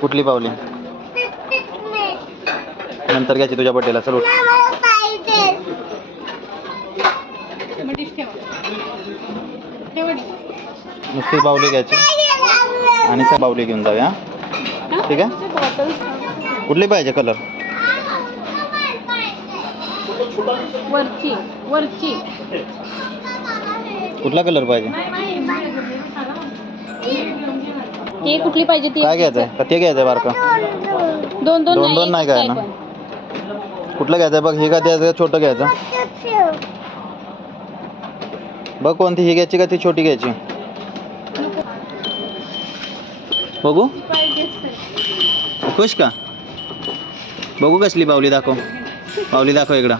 कुठली पावली? नंतर घ्यायची तुझ्या बड्डेला. चल उठ. नुसती बावली घ्यायची आणि त्या बावली घेऊन जाऊया. ठीक आहे. कुठली पाहिजे कलर? वरची वरची. कुठला कलर पाहिजे? ते कुठली पाहिजे ती? काय घ्यायचंय? का ते घ्यायचंय बारका? दोन दोन दोन नाही काय ना? कुठलं घ्यायचंय बघ. हे का द्यायचं? छोटं घ्यायचं बघ. कोणती? ही घ्यायची का ती छोटी घ्यायची? बघू. खुश का? बघू कसली बावली. दाखव बावली. दाखव इकडं.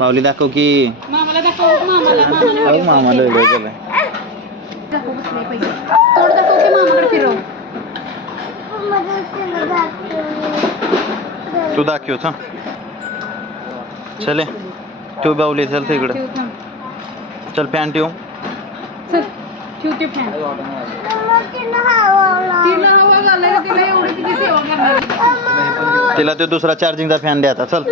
बावली दाखव की. मामाला दाखव. मामाला मामाला वेगळं केलंय. तोड दाखव की मामाकडे फिरव. तू दाखवच. हा चले. ठेव बावली. चल तिकडे. चल फॅन ठेव. चल ठेव ते फॅन. तिला हवा घालायला तिला एवढी किती सेवा करणार. तिला तो दुसरा चार्जिंगचा फॅन द्यायचा. चल.